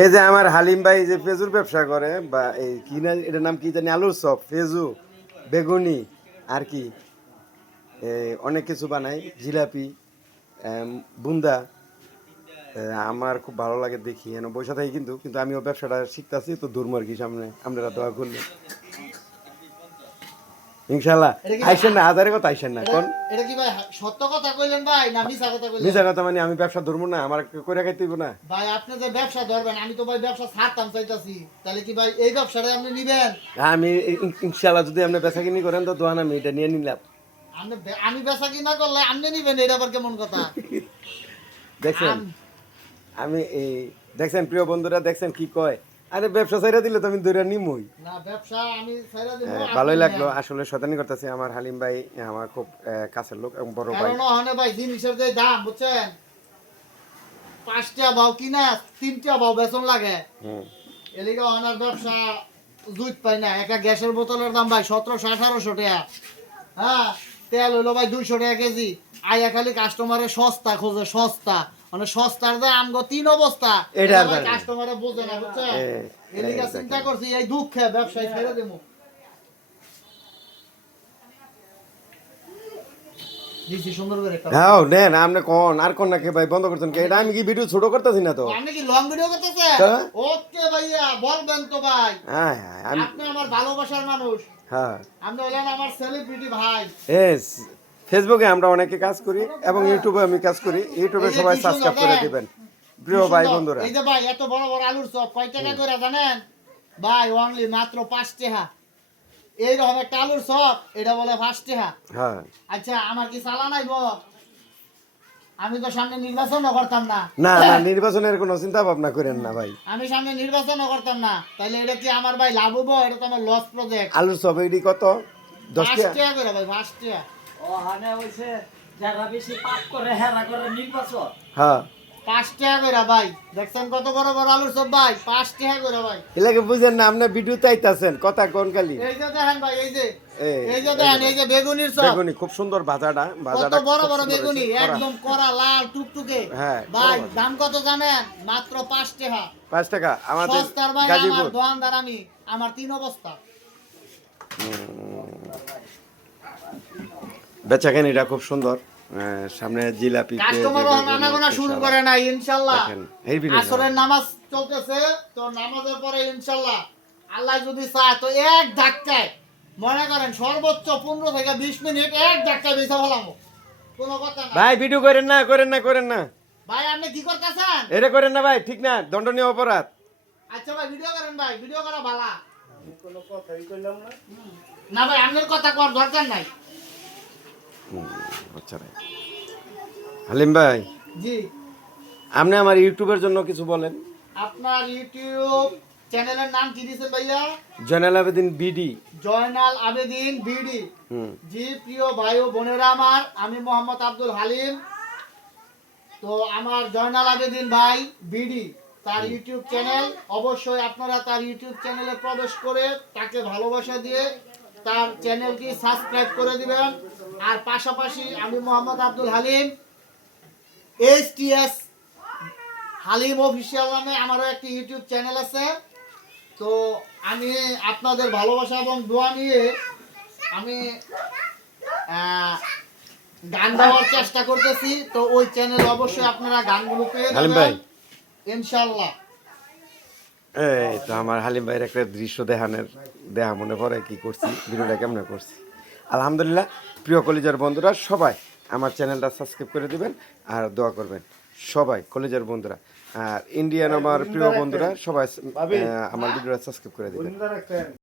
এই যে আমার হালিম ভাই যে ফেজুর ব্যবসা করে বা এই কি না এটার নাম কি জানি আলুর চপ ফেজু বেগুনি আর কি অনেক কিছু বানাই জিলাপি বুন্দা আমার খুব ভালো লাগে দেখি এনে বসে থাকি কিন্তু কিন্তু আমিও ব্যবসাটা শিখতেছি তো ধর্ম আর কি সামনে আপনারা দোয়া করলে ইনশাআল্লাহ আইসেন না হাজারের কথা আইসেন না কোন এটা কি ভাই সত্য কথা কইলেন ভাই না মিছা কথা কইলেন? মিছা কথা মানে আমি ব্যবসা ধরবো না আমার কইরা খাইতে হইব না ভাই আপনি যে ব্যবসা ধরবেন আমি তো ভাই ব্যবসা ছাড়তাম চাইতাছি তাহলে কি ভাই এই ব্যবসাটা আপনি নিবেন? আমি ইনশাআল্লাহ যদি আপনি বেচা কিনি করেন তো দোয়ান আমি এটা নিয়ে নিলাম আমি বেচা কিনা করলে আপনি নিবেন এটা আবার কেমন কথা? দেখছেন আমি এই দেখছেন প্রিয় বন্ধুরা দেখছেন কি কয় আরে ব্যবসা ছাইরা দিলে তো আমি ধরে নিমই না ব্যবসা আমি ছাইরা দেব। ভালোই লাগলো আসলে শয়তানি করতেছি আমার হালিম ভাই আমার খুব কাছের লোক এবং বড় ভাই কারণ হনে ভাই জিনিসের যে দাম বুঝছেন 5টা বাও কিনা 3টা বাও বেতন লাগে এলিগা হনার ব্যবসা জুইত পাই না একটা গ্যাসের বোতলের দাম ভাই 1700-1800 টাকা হ্যাঁ তেল হলো ভাই 200 টাকা কেজি আয়া খালি কাস্টমারে সস্তা খোঁজে সস্তা মানে সস্তার দাম আমগো 3 অবস্থা এটা কাস্টমারে বোঝে না বুঝছেন এলিগা চিন্তা করছি এই দুঃখে ব্যবসায় ছেড়ে দেবো দিছি সুন্দর করে একটা হ্যাঁ নেন আপনি কোন আর কোন নাকি ভাই বন্ধ করছেন এটা আমি কি ভিডিও ছোট করতেছি না তো আপনি কি লং ভিডিও করতেছেন? ওকে ভাইয়া বলবেন তো ভাই হ্যাঁ আপনি আমার ভালোবাসার মানুষ হ্যাঁ আপনি হলেন আমার সেলিব্রিটি ভাই এস ফেসবুকে আমরা অনেকে কাজ করি এবং ইউটিউবে আমি কাজ করি ইউটিউবে সবাই সাবস্ক্রাইব করে দিবেন প্রিয় ভাই বন্ধুরা এই যে ভাই এত বড় বড় আলুর চপ কয় টাকা করে জানেন ভাই অনলি মাত্র 5 টাকা এই রকম একটা আলুর চপ এটা বলে 5 টাকা হ্যাঁ আচ্ছা আমার কি চালা নাইব আমি তো সামনে নির্বাচনও করতাম না না না নির্বাচনের কোনো চিন্তা ভাবনা করেন না ভাই আমি সামনে নির্বাচনও করতাম না তাহলে এটা কি আমার ভাই লাভ হবো এটা তো আমার লস প্রজেক্ট আলুর চপ এডি কত 10 5 টাকা করে ভাই 5 টাকা ওখানে হইছে যারা বেশি পাপ করে হেরা করে নির্বাচন হ্যাঁ 5 টাকা করে ভাই দেখছেন কত বড় বড় আলুর চপ ভাই 5 টাকা করে ভাই এলাকে বুঝেন না আপনি ভিডিও চাইতাছেন কথা কোন খালি এই যে দেখেন ভাই এই যে দেখেন এই যে বেগুনির চপ বেগুনি খুব সুন্দর ভাজাটা কত বড় বড় বেগুনি একদম কড়া লাল টুকটুকে হ্যাঁ ভাই দাম কত জানেন মাত্র 5 টাকা 5 টাকা আমাদের সস্তার ভাই গাজীপুর আমার দোকানদার আমি আমার 3 অবস্থা বেচাকেনিটা খুব সুন্দর সামনে জিলাপি কাস্টমার আনাগোনা শুরু করে না ইনশাআল্লাহ এই ভিডিও আসরের নামাজ চলতেছে তো নামাজের পরে ইনশাআল্লাহ আল্লাহ যদি চায় তো এক ধাক্কায় মনে করেন সর্বোচ্চ 15 থেকে 20 মিনিট এক ধাক্কায় বেচা ফেলামো কোনো কথা না ভাই ভিডিও করেন না করেন না করেন না ভাই আপনি কি করতেছেন এটা করেন না ভাই ঠিক না দণ্ডনীয় অপরাধ আচ্ছা ভাই ভিডিও করেন ভাই ভিডিও করা ভালো কোনো কথাই কইলাম না না ভাই আপনার কথা কর দরকার নাই আচ্ছা ভাই হালিম ভাই জি আপনি আমার ইউটিউবের জন্য কিছু বলেন আপনার ইউটিউব চ্যানেলের নাম কি দিয়েছেন ভাইয়া জয়নাল আবেদিন বিডি জয়নাল আবেদিন বিডি জি প্রিয় ভাই ও বোনেরা আমার আমি মোহাম্মদ আব্দুল হালিম তো আমার জয়নাল আবেদিন ভাই বিডি তার ইউটিউব চ্যানেল অবশ্যই আপনারা তার ইউটিউব চ্যানেলে প্রবেশ করে তাকে ভালোবাসা দিয়ে তার চ্যানেলটি সাবস্ক্রাইব করে দিবেন আর পাশাপাশি আমি মোহাম্মদ আব্দুল হালিম এসটিএস হালিম অফিসিয়াল নামে আমারও একটি ইউটিউব চ্যানেল আছে তো আমি আপনাদের ভালোবাসা এবং দোয়া নিয়ে আমি গান গাওয়ার চেষ্টা করতেছি তো ওই চ্যানেল অবশ্যই আপনারা গানগুলো পেয়ে যাবেন ইনশাআল্লাহ এই তো আমার হালিম ভাইয়ের একটা দৃশ্য দেখা মনে পড়ে কি করছি ভিডিওটা কেমন করছি আলহামদুলিল্লাহ প্রিয় কলেজের বন্ধুরা সবাই আমার চ্যানেলটা সাবস্ক্রাইব করে দিবেন আর দোয়া করবেন সবাই কলেজের বন্ধুরা আর ইন্ডিয়ান আমার প্রিয় বন্ধুরা সবাই আমার ভিডিওটা সাবস্ক্রাইব করে দিবেন